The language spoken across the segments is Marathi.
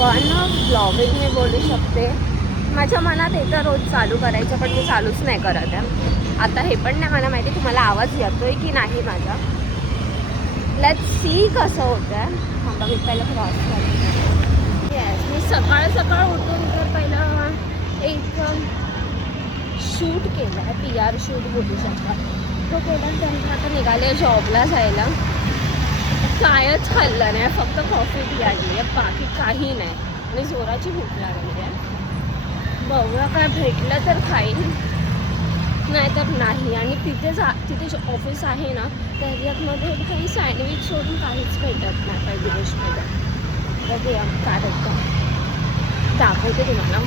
पण ब्लॉगिंग मी बोलू शकते, माझ्या मनात येतं रोज चालू करायचं, पण मी चालूच नाही करत आहे. आता हे पण नाही मला माहिती तुम्हाला आवाज येतोय की नाही माझा. लेट्स सी कसं होतं आहे. थांबा मी पहिलं क्रॉस करते. येस, मी सकाळ सकाळ उठून तर पहिलं एक शूट केला आहे, PR शूट बोलू शकता. तो केल्यानंतर आता निघाले जॉबला जायला. कायच खाल्लं नाही, फक्त कॉफी पिली आहे, बाकी काही नाही. आणि जोराची भूक लागली आहे. बघूया काय भेटलं तर खाईन, नाही तर नाही. आणि तिथे जे ऑफिस आहे ना त्याच्यामध्ये काही सँडविच सोडून काहीच भेटत नाही पहिली गोष्टमध्ये. बघूया काय भेटतं, दाखवते तुम्हाला.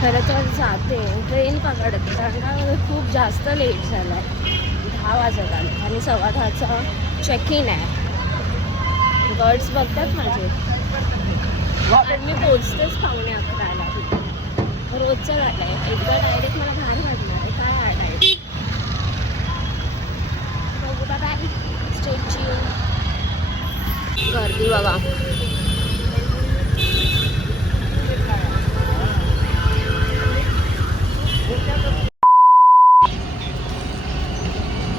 खरं तर जाते ट्रेन पकडते, कारण का खूप जास्त लेट झाला आहे. 10 वाजत आले आणि 10:15 चेक इन आहे. गर्ड्स बघतात माझे, आणि मी पोचतेच 11:15 तिथे. रोजचं झालं आहे. एकदा डायरेक्ट मला बाहेर काढणार आहे, काय डायरेक्ट बघू. बाय, स्टेची गर्दी बघा.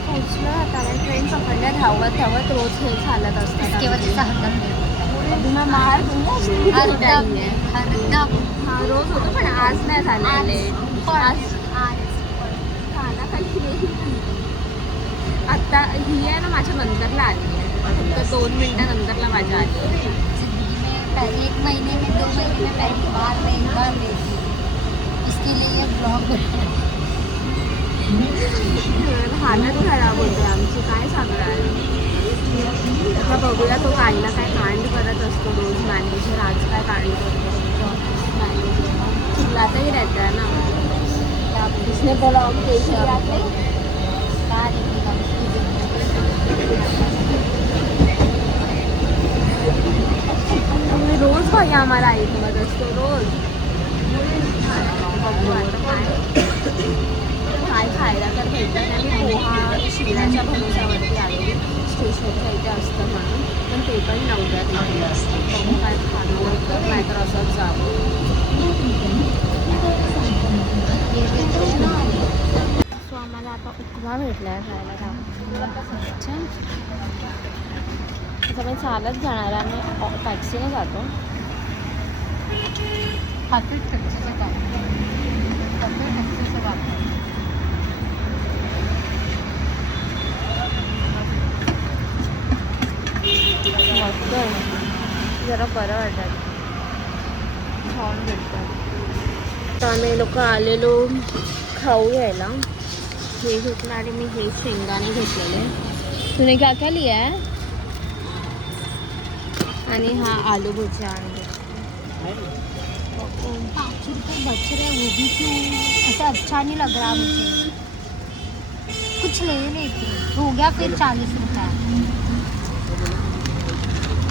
पोचलं आता, ट्रेन पकडल्या धावत धावत. रोज हे चालत असतात. रोज होतो पण आज नाही झालेले. आत्ता ही आहे ना माझ्या नंतरला आली आहे, फक्त 2 मिनिटानंतरला माझ्या आली. 1 महीने में 2 महीने में पहली बार मैं एक बार लेती हूँ, इसके लिए ये ब्लॉग हालत खराब होते आमची, काय सांगणार आहे. आता बघूया तो काही ना काय कांड करत असतो रोज मॅनेजर. आज काय कांड करतो मॅनेजर, चिल्लाता ही रहता है ना. इसने ब्लॉग कैसे रोज भाई आम्हाला ऐकवत असतो रोज. बघू आता काय खायला तर भेटत नाही. पोहा शिऱ्याच्या भरोशावरती आले, स्टेशनच्या इथे असतं म्हणून, पण ते पण नव्हत्या तिथे असतं. बघू काय खाणं होतं, नाहीतर असंच जावं. सो आम्हाला आता उपमा भेटला आहे खायला का. आता मी चालत जाणार आहे, आम्ही टॅक्सीने जातो. मस्त जरा बरं वाटत, छान भेटतं. तर आम्ही लोक आलेलो खाऊ घ्यायला. हे घेतलं आणि मी हे शेंगाने घेतलेले. तुने क्या क्या लिया है? आणि हा आलू भुजिया आणले. 5 रुपये बच रहे, वो भी क्यों? ऐसा अच्छा नहीं लग रहा मुझे, कुछ ले लेते हो गया फिर 40 रुपये।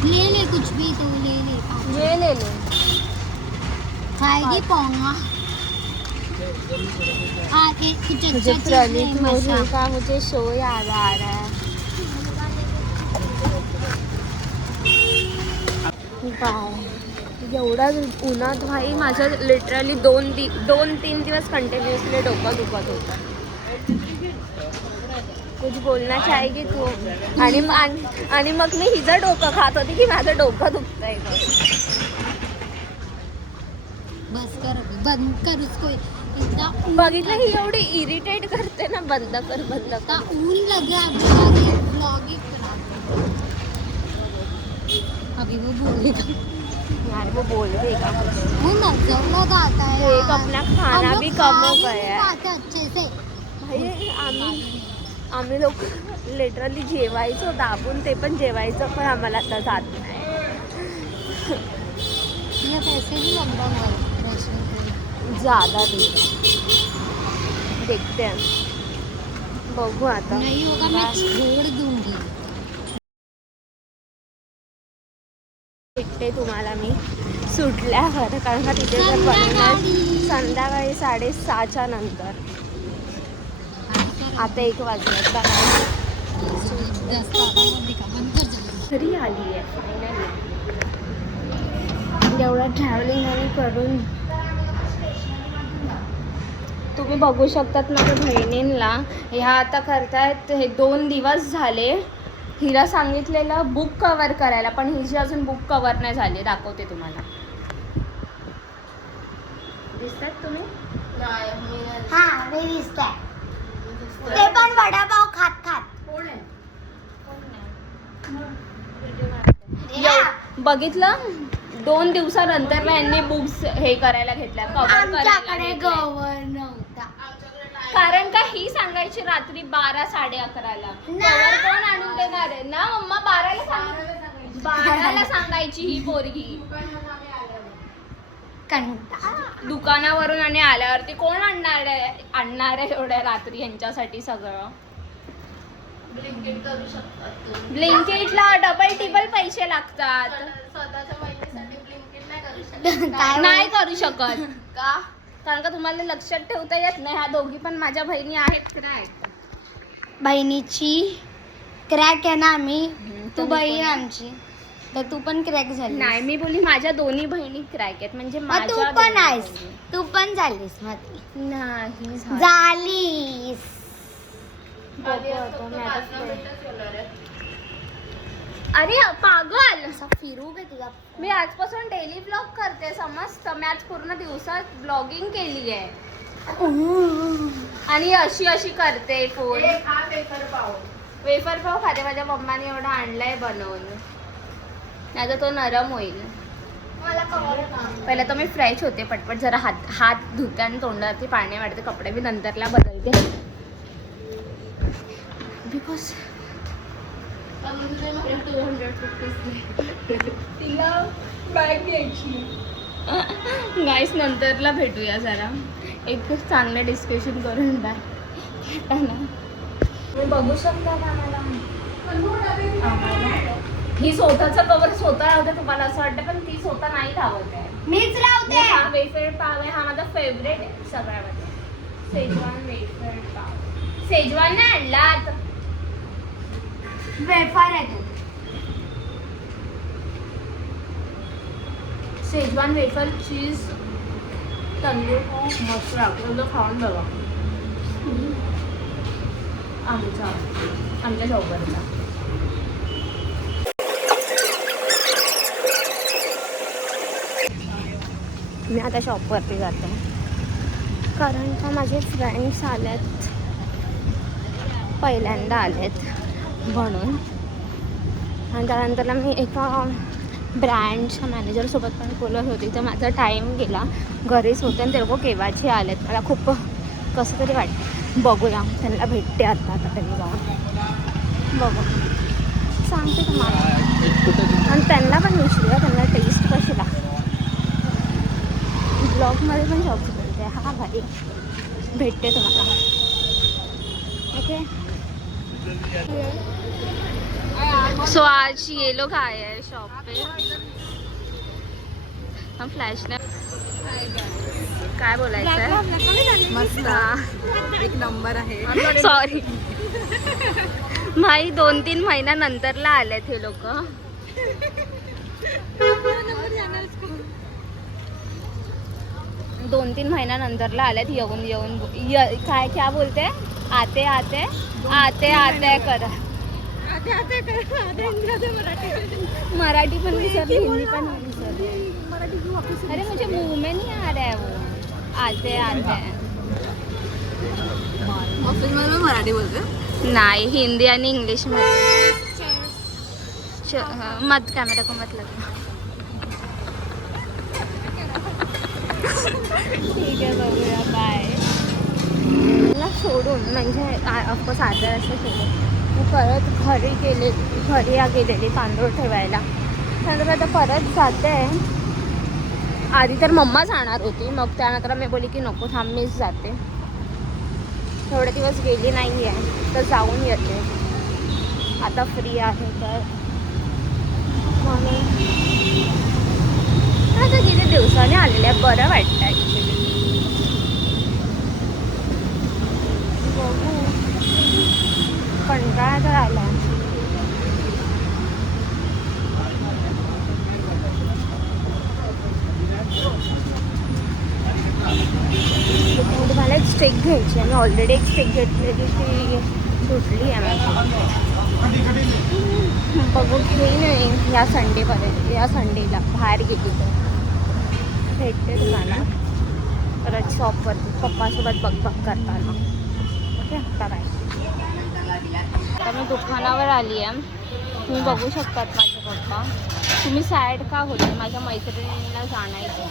ले ले कुछ भी तो ले ले, ये ले ले. खाएगी पोंगा आके कुछ मुझे अच्छा प्रलित चीज मूवी का मुझे शो याद आ रहा है. एवढा उन्हात भाई माझं लिटरली 2-3 दिवस कंटिन्युअसली डोकं दुखत होतं. कुछ बोलना चाहेगी तू? आणि मग मी हिचं डोकं खात होती की माझं डोकं दुखतंय. बस कर अभी, बंद कर उसको, इतना बघितलं ही एवढी इरिटेट करते ना. बंद कर बंद इतना कर. ऊन लग रहा है, ब्लॉगिंग करा. अभी वो बोलेगा, यार वो बोल देगा. वो नजर लगाता है एक यार. अपना खाना हम लोग भी खा कम हो ही गया नहीं है. पाते अच्छे से. भाई आम्ही लोक लिटरली जेवायचो दाबून, ते पण जेवायचं पण आम्हाला आता जात नाही. ये पैसे भी लग रहा है रेस्टोरेंट ज़्यादा देर देखते हैं, बघू आता. नहीं होगा मैं छोड़ दूंगी. भेटते तुम्हाला मी सुटल्यावर, कारण का तिथे जर बनवणार संध्याकाळी 6:30च्या नंतर. आता 1 वाजल्यात. घरी आली आहे फायनली. एवढं ट्रॅव्हलिंग आणि करून तुम्ही बघू शकतात माझ्या बहिणींना ह्या आता करतायत. हे 2 दिवस झाले. हिला सांगितलेलं बुक कवर करायला, पण हिची अजून बुक कवर नाही झाली. दाखवते तुम्हाला. दिसतात तुम्ही? हा मी दिसतंय. ते पण वडापाव खात खात. बघितलं 2 दिवसानंतर यांनी बुक्स हे करायला घेतल्या, कव्हर करायला आमच्याकडे घेतल्या. गवर नव्हता. कारण का ही सांगायची रात्री 12 11:30ला कव्हर कोण आणून देणार आहे ना मम्मा. 12ला सांगायची ही पोरगी. दुकानावरून आणि आल्यावरती कोण आणणार आहे एवढ्या रात्री यांच्यासाठी सगळं. ब्लिंकिटला डबल टिबल पैसे लागतात. नाही करू शकत का? कारण का तुम्हाला लक्षात ठेवता येत नाही. ह्या दोघी पण माझ्या बहिणी आहेत क्रॅक. बहिणीची क्रॅक आहे ना आम्ही. तू बहीण आमची तर तू पण क्रॅक झाली. नाही मी बोलली माझ्या दोन्ही बहिणी क्रॅक आहेत. म्हणजे तू माझ्या पण आहेस. तू पण झालीस मग. नाही झालीस. अरे पागल. असा फिरू का तुला? मी आजपासून डेली ब्लॉग करते समजतं. मी आज पूर्ण दिवसात ब्लॉगिंग केली आहे आणि अशी करते फोन. वेफर पाव खाते. माझ्या मम्माने एवढा आणलाय बनवून. नाही तर तो नरम होईल. पहिला तर मी फ्रेश होते पटपट. जरा हात धुते आणि तोंडावरती पाणी वाढते. कपडे मी नंतरला बदलते बिकॉज तिला बॅग घ्यायची. गाईस नंतरला भेटूया. जरा एक चांगलं डिस्कशन करून द्या. तुम्ही बघू शकता का मला ही स्वतःचं कवर स्वतः लावते. तुम्हाला असं वाटतं पण ती स्वतः नाही लावत आहे. मीच लावते. हा वेफर पाव आहे. हा माझा फेवरेट आहे सगळ्यामध्ये. सेजवान वेफर पाव. सेजवान नाही आणला वेफर आहे तो. शेजवान वेफर चीज तंदूर खूप मस्त लागतो. खाऊन बघा. आमच्या शॉपवरचा. मी आता शॉपवरती जाते कारण का माझे फ्रेंड्स आलेत. पहिल्यांदा आलेत म्हणून. आणि त्यानंतरला मी एका ब्रँडच्या मॅनेजरसोबत पण बोलत होती. तर माझा टाईम गेला. घरीच होते आणि ते लोक केव्हाचे आलेत. मला खूप कसं तरी वाटतं. बघूया त्यांना भेटते आता तरी जाऊन बघू. सांगते तुम्हाला. आणि त्यांना पण विचारूया त्यांना टेस्ट कशी लागते. ब्लॉगमध्ये पण शॉप बोलते. हा भाई भेटते तुम्हाला. ओके. सो आज ये लोग आए हैं शॉप पे. हम फ्लॅश ने काय बोलायचं मस्त एक नंबर आहे. सॉरी भाई 2-3 महिन्यानंतरला आलेत हे लोक. 2-3 महिन्यानंतरला आलेत. येऊन काय क्या बोलते आते आते आते आते कर. मराठी पण विसरली. हिंदी पण विसरली. अरे मुझे मुंह में नहीं आ रहा है वो आते आते. ऑफिसमध्ये मराठी बोलते. नाही हिंदी आणि इंग्लिश मध्ये. मत कॅमेरा को मत लगा. ठीक आहे बघूया. बाय. मला सोडून म्हणजे ऑफकोर्स आजार असं सोडून मी परत घरी गेलेली तांदूळ ठेवायला. त्यानंतर आता परत जाते. आधी तर मम्मा जाणार होती. मग त्यानंतर मी बोलली की नको थांब मीच जाते. थोडे दिवस गेली नाही आहे तर जाऊन येते. आता फ्री आहे तर म्हणून आता किती दिवसाने आलेल्या बरं वाटतं ॲक्च्युली. बघू. कंटाळा तर आला. स्टेक घ्यायची आहे. मी ऑलरेडी एक स्टेक घेतलेली ती सुटली आहे माझी. बघू घेईन नाही या संडेपर्यंत, या संडेला बाहेर गेली तर भेटते तुम्हाला परत शॉपवरती पप्पासोबत बघ करताना. Okay bye. आता मी दुकानावर आली आहे. तुम्ही बघू शकतात माझे पप्पा. तुम्ही सॅड का होते? माझ्या मैत्रिणींना जाणायचं.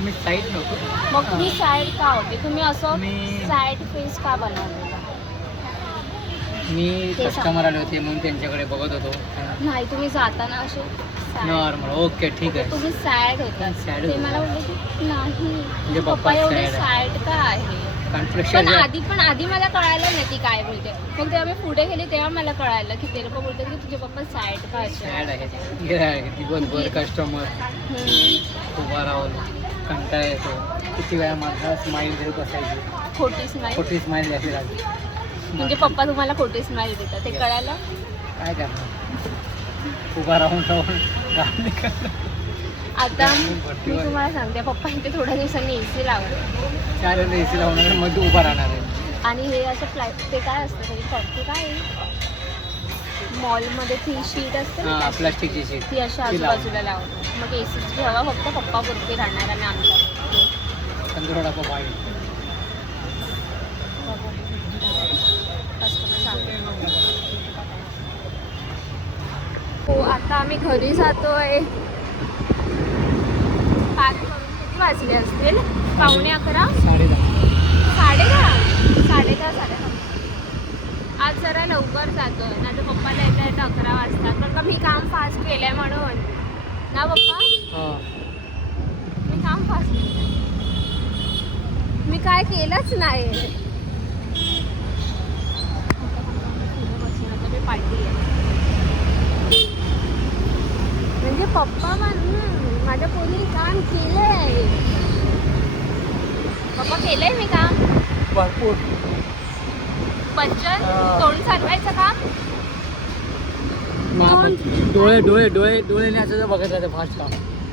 मी साईड नको. मग तुम्ही सॅड का होते? तुम्ही असं सॅड फेस का बनवलेला? मी ते कस्टमर आले होते म्हणून त्यांच्याकडे बघत होतो. नाही तुम्ही जाताना असे sad. नॉर्मल. ओके ठीक आहे. तुम्ही सॅड होता. Sad ते होतो. मला बोलले की नाही म्हणजे पप्पा पप्पा एवढे sad सॅड का आहे? कारण पण प्रेशर आधी मला कळालं नाही ती काय बोलते. मग तेव्हा मी पुढे गेले तेव्हा मला कळालं की ते लोक बोलतात की तुझे पप्पा सॅड का असे. सॅड आहे. दिवसभर कस्टमर उभा राहून कंटाळा येतो. किती वेळा माझा स्माईल देत असायची. खोटी स्माईल. खोटी स्माईल द्यायची लागली. म्हणजे पप्पा तुम्हाला खोटी स्माईल देतात ते कळालं. काय करणार, उभा राहून गाणे करणार. आता मी तुम्हाला सांगते पप्पा इथे थोड्या दिवसांनी AC लावले. 4 AC लावणार मध्ये उभा राहणार आहे. आणि हे असं फ्लॅट ते काय असतं ते काय मॉलमध्ये ती शीट असते ना हां plastic. प्लास्टिकची शीट ती अशा ती आजूबाजूला लावतो. मग एसीची हवा फक्त पप्पा पुरती राहणार आणि आमच्या कंदरोडा पाहिजे. हो आता आम्ही घरी जातोय. पॅक करून किती वाजले असतील? 11:45. 10:30. 10:30. आज जरा लवकर जातोय ना तर पप्पाला येता 11 वाजता. कारण का मी काम फास्ट केलंय म्हणून ना पप्पा. हां मी काम फास्ट केलंय. मी काय केलंच नाही. पार्टी आहे म्हणजे पप्पा माझ्या पोरीने काम केलंय. पप्पा केलंय मी काम भरपूर. पंचन तोंड चालवायचं काम. डोळे असं बघत राहतं फास्ट काम.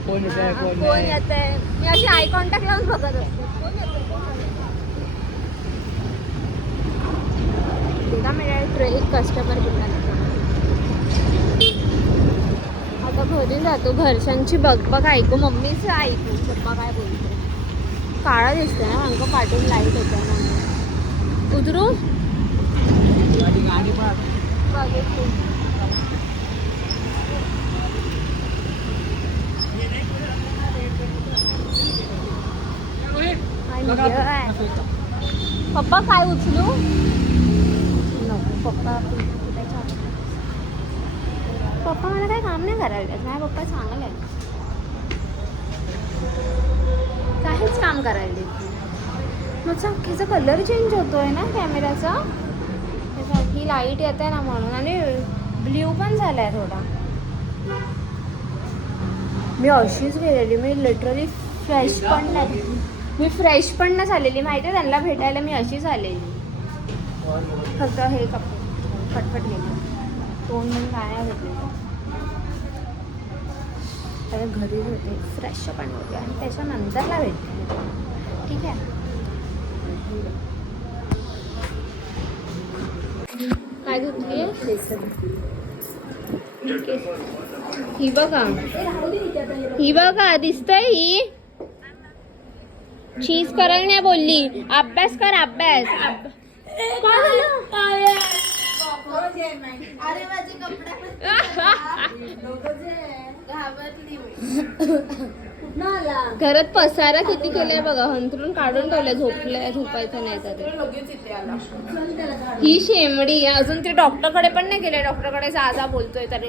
कोण येत आहे कोण येत आहे. मी अशी आय कॉन्टॅक्ट लावून बघत असते. कोण येतं एक कस्टमर घेतला. आता घरी जातो. घरच्यांची बघ ऐकू. मम्मीचं ऐकू. पप्पा काय बोलतो. काळा दिसतोय ना अंक पाठून लाईट होतं म्हणून. उतरू गाणी पण बघितली. पप्पा काय उचलू नको. पप्पा मला काय काम नाही करायला. काय पप्पा चांगलं आहे. काहीच काम करायला देत. मग अख्खीचा कलर चेंज होतोय ना कॅमेराचा. ही लाईट येते ना म्हणून. आणि ब्ल्यू पण झालाय थोडा. मी अशीच गेलेली. मी लिटरली फ्रेश पण नाही. मी फ्रेश पण नाही झालेली माहिती आहे. त्यांना भेटायला मी अशी झालेली. फक्त हे कपडे फटफटलेली. तोंड पण काय नाही भेटलेलं. तर घरीच होते. फ्रेश पण होते आणि त्याच्यानंतरला भेटते. ठीक आहे. काय घेतली ही बघा. ही बघा दिसतंय. ही चीज करायला नाही बोलली. अभ्यास कर अभ्यास. घरात पसारा किती केलाय बघा. हंतरून काढून ठेवलंय. झोपायचं नाही तर. ही शेमडी अजून ते डॉक्टरकडे पण नाही गेले. डॉक्टरकडे जा बोलतोय तर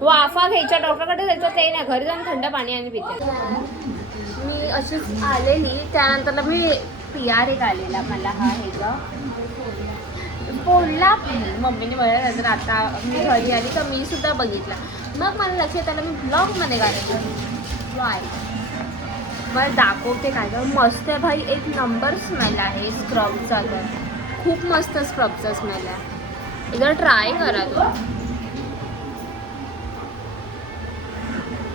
वाफा घ्यायच्या. डॉक्टरकडे जायचं ते नाही. घरी जाऊन थंड पाणी आणि पिते. मी अशीच आलेली. त्यानंतर मी PR एक आलेला मला. हा ह्याचा बोलला मम्मीने बघायला. तर आता मी घरी आली तर मी सुद्धा बघितला. मग मला लक्षात आलं मी ब्लॉगमध्ये घालायचं. वाय मला दाखवते काय तर मस्त आहे भाई. एक नंबर स्मेल आहे स्क्रबचा. तर खूप मस्त स्क्रबचा स्मेल आहे. एकदा ट्राय करा तो.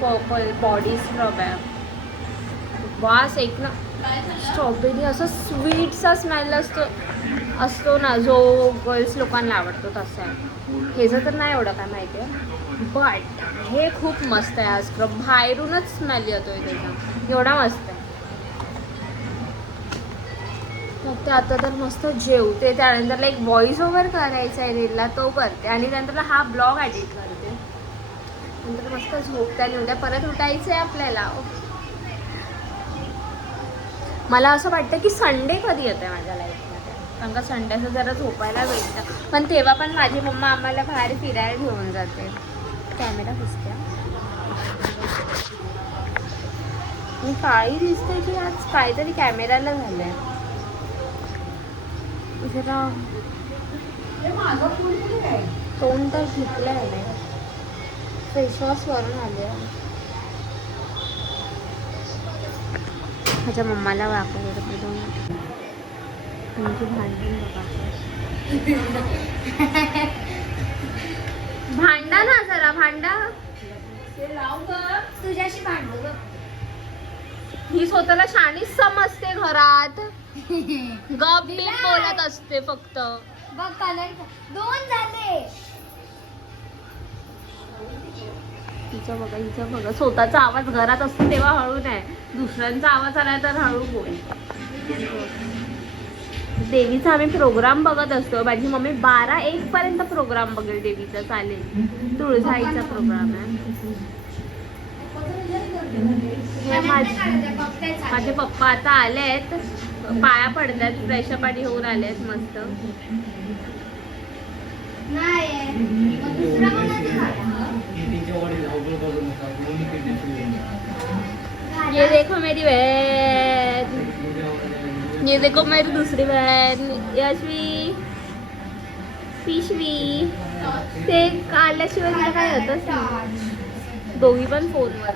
पर्पल बॉडी स्क्रब आहे. वास एक ना स्ट्रॉबेरी असं स्वीटचा स्मेल असतो ना, जो गर्ल्स लोकांना आवडतो तसा आहे. ह्याचं तर नाही एवढं काय माहिती आहे, बट हे खूप मस्त आहे. हा स्क्रब बाहेरूनच स्मेल येतोय त्याचा, एवढा मस्त आहे. मग ते आता तर मस्त जेवते, त्यानंतरला एक व्हॉइस ओव्हर करायचा आहे रीलला, तो करते आणि त्यानंतरला हा ब्लॉग एडिट करते. नंतर मस्त झोपते आणि उद्या परत उठायचं आहे आपल्याला. मला असं वाटतं की संडे कधी येतं आहे माझ्या लाईफमध्ये, कारण का संडेचं जरा झोपायला भेटतं. पण तेव्हा पण माझी मम्मा आम्हाला बाहेर फिरायला घेऊन जाते. कॅमेरा पुसते मी, काळी दिसते की आज काहीतरी कॅमेराला झालं आहे जरा. तोंड तर धुतलं आहे नाही, फेसवॉश वरून आले. माझ्या मम्माला वाकवलं त्यांची भांडण बघा. भांडा ना जरा, भांडा. तुझ्याशी भांडू ग. ही स्वतःला शाणीच समजते घरात, गप बीप बोलत असते फक्त. बघ कलर 2 झाले. हिचं बघा स्वतःचा आवाज घरात असतो तेव्हा हळू नाही, दुसऱ्यांचा आवाज आला तर हळू बोल. देवीचा आम्ही प्रोग्राम बघत असतो. माझी मम्मी 12-1 पर्यंत प्रोग्राम बघेल देवीचा, चालेल. तुळजाईचा प्रोग्राम आहे. हे माझे पप्पा आता आलेत, पाया पडल्यात, फ्रेशअप आणि होऊन आलेत मस्त. ये देखो मेरी बहन, ये देखो मेरी दूसरी बहन यशवी, पिशवी. ते आल्याशिवाय काय होतं, दोघी पण फोनवर.